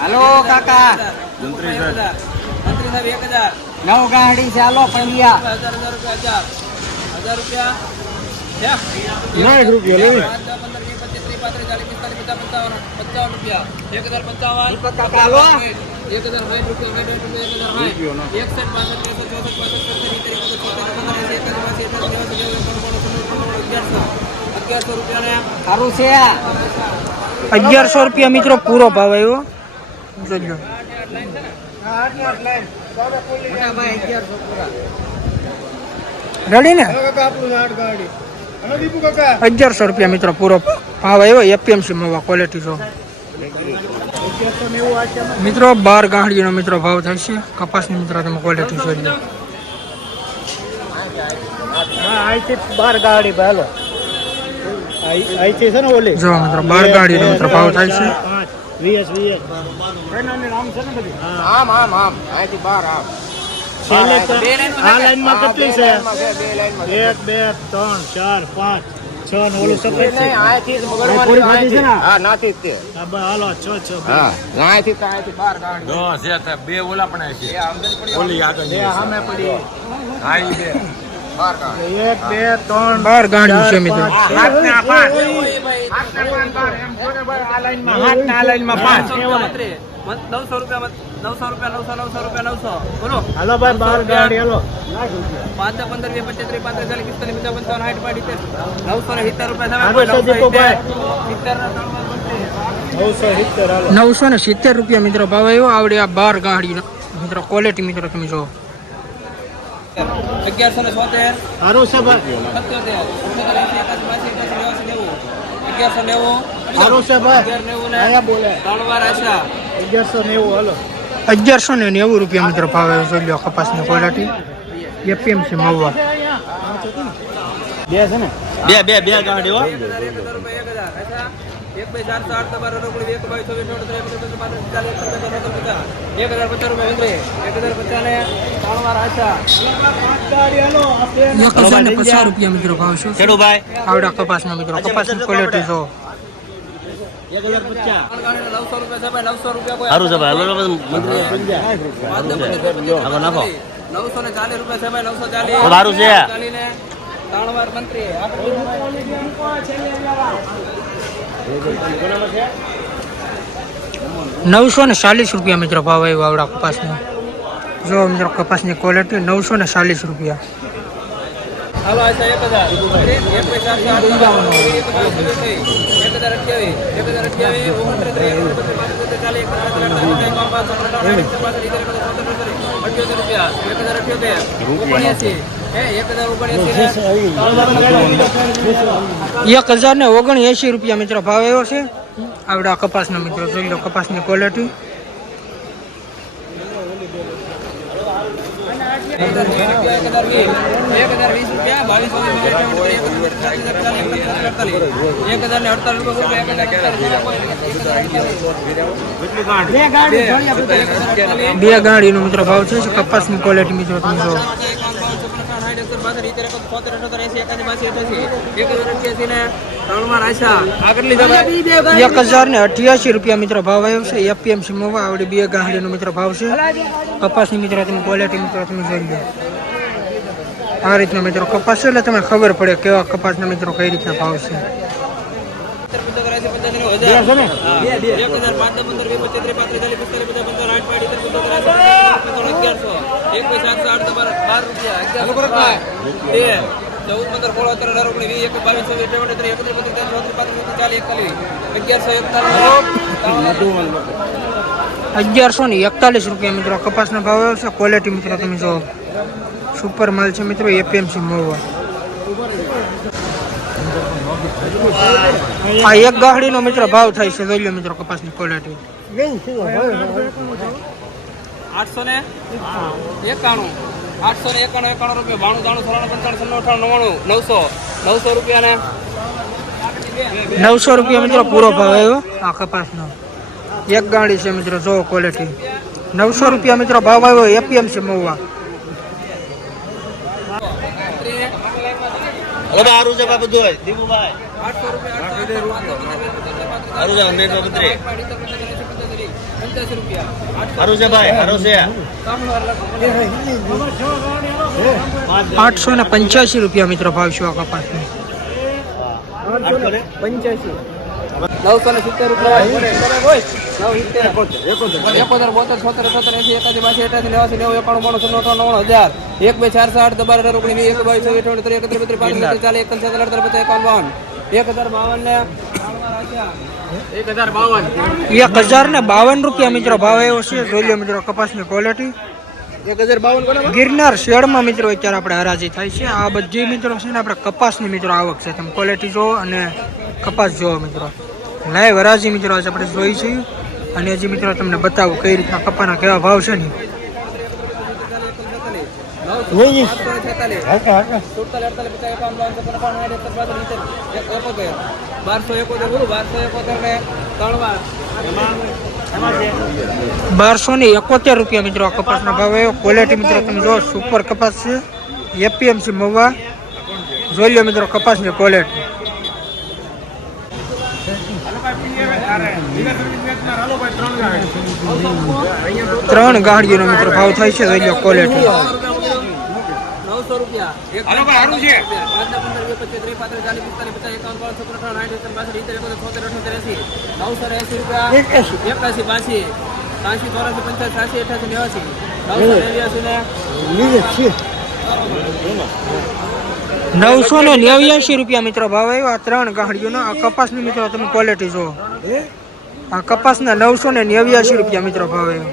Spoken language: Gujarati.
હાલો કાકા મંત્રી સાહેબ 1000 નવ ગાડી ચાલો પૈયા 1000 રૂપિયા 1000 રૂપિયા 1100 રૂપિયા મિત્રો પૂરો ભાવ આવ્યો જોજો રેડી ને 1100 રૂપિયા મિત્રો પૂરો ભાવ આવ્યો એપીએમસી માં ક્વોલિટી જો મિત્રો 12 ગાંઠીનો મિત્રો ભાવ થાય છે કપાસની મિત્રો તમે ક્વોલિટી જોઈ લો 12 ગાડી ભાલો આઈ છે ને ઓલે જો મિત્રો 12 ગાડીનો મિત્રો ભાવ થાય છે વીએસ એના નામ છે ને બધી આમ આઈથી 12 આમ છેલ્લે આ લાઈનમાં કેટલી છે 1 2 3 4 5 6 ઓલું સફેદ છે આઈથી પૂરી ખાધી છે ને હા નાથી તે હાલો 6 હા આઈથી તો આઈથી 12 ગાડી જો છે તે બે ઓલા પણ છે ઓલી આગળ એ સામે પડી આઈ બે 1 2 3 12 ગાંઠી છે મિત્રો હાથના 5 એમ કોને ભાઈ આ લાઈનમાં હાથના લાઈનમાં 5 900 રૂપિયા 900 રૂપિયા 900 બોલો હાલો ભાઈ 12 ગાડી હાલો 5 15 20 25 30 35 40 45 60 970 રૂપિયા મિત્રો ભાવ આવ્યો આવડે આ 12 ગાંઠી મિત્રો ક્વોલિટી મિત્રો તમે જો 1170 હારું છે ભાઈ 1190 હારું છે ભાઈ આયા બોલે ત્રણ વાર આશા 1190 હાલો 1190 રૂપિયા મિત્રો ભાવ આવ્યો જોઈ લો કપાસની ક્વોલિટી એપીએમસી મહુવા બે છે ને બે ગાડી હો 1 2 4 8 તમારો રોકડી 1 2 24 1050 ને ત્રણ વાર આશા 1050 રૂપિયા મિત્રો ભાવ છે ખેડુ ભાઈ આવડા કપાસના મિત્રો કપાસની ક્વોલિટી જો 1050 900 રૂપિયા હારું છે ભાઈ મંત્રી નાખો 940 રૂપિયા છે ભાઈ 940 હારું છે ત્રણ વાર મંત્રી 940 રૂપિયા મિત્રો ભાવ આવ્યો આવડા કપાસનો જો મિત્રો કપાસની ક્વોલિટી 940 રૂપિયા હાલો આ 1000 1079 રૂપિયા મિત્રો ભાવ આવ્યો છે આવડા કપાસના મિત્રો જોઈ લો કપાસની ક્વોલિટી 2 ગાડીનો મિત્રો ભાવ છે કપાસની ક્વોલિટી મિત્રો તમે જો 1088 રૂપિયા મિત્રો ભાવ આવ્યો છે એપીએમસી મહુવા આવડી 2 ગાંઠીનો મિત્રો ભાવ છે કપાસની મિત્રો તમે ક્વોલિટી મિત્રો તમે જોઈ લો આ રીતના મિત્રો કપાસ છે એટલે તમને ખબર પડે કેવા કપાસના મિત્રો કઈ રીતના ભાવ છે 1141 રૂપિયા મિત્રો કપાસના ભાવ આવ્યો છે ક્વોલિટી મિત્રો તમે જો સુપર માલ છે મિત્રો એપીએમસી મહુવા આ એક ગાડીનો મિત્રો ભાવ થાય છે જોઈ લો મિત્રો કપાસની ક્વોલિટી 891 રૂપિયા 900 રૂપિયા ને 900 રૂપિયા મિત્રો પૂરો ભાવ આવ્યો આ કપાસનો એક ગાડી છે મિત્રો જો ક્વોલિટી 900 રૂપિયા મિત્રો ભાવ આવ્યો એપીએમસી મહુવા હલો સારું છે બાબુ દોય દીપુભાઈ 800 રૂપિયા સારું છે અમને તો બત્રી 85 રૂપિયા સારું છે ભાઈ સારું છે 885 રૂપિયા મિત્રો ભાવ છે આ કપાસનો 85 970 રૂપિયા 1052 રૂપિયા મિત્રો ભાવ આવ્યો છે. જોઈ લો મિત્રો કપાસની ક્વોલિટી 1052 ગિરનાર શેડમાં મિત્રો અત્યારે આપણે હરાજી થાય છે. આ બધી મિત્રો છે ને આપણે કપાસની મિત્રો આવક છે. તમે ક્વોલિટી જુઓ અને કપાસ જુઓ મિત્રો. લાઈવ હરાજી મિત્રો આજે આપણે જોઈ છે અને હજી મિત્રો તમને બતાવું કઈ રીતના કપાના કેવા ભાવ છે ને. બારસો ને 71 રૂપિયા મિત્રો આ કપાસના ભાવ આવ્યો. ક્વોલિટી મિત્રો તમે જો સુપર કપાસ છે. એપીએમસી મહુવા. જોઈ લો મિત્રો કપાસની ક્વોલિટી. ત્રણ ગાડીઓનો મિત્રો ભાવ થાય છે. જોઈ લો ક્વોલિટી. 900 રૂપિયા 989 રૂપિયા મિત્રો ભાવ આવ્યો. આ ત્રણ ગાડીઓનો આ કપાસની મિત્રો તમે ક્વોલિટી જુઓ. આ કપાસના 989 રૂપિયા મિત્રો ભાવ આવ્યો.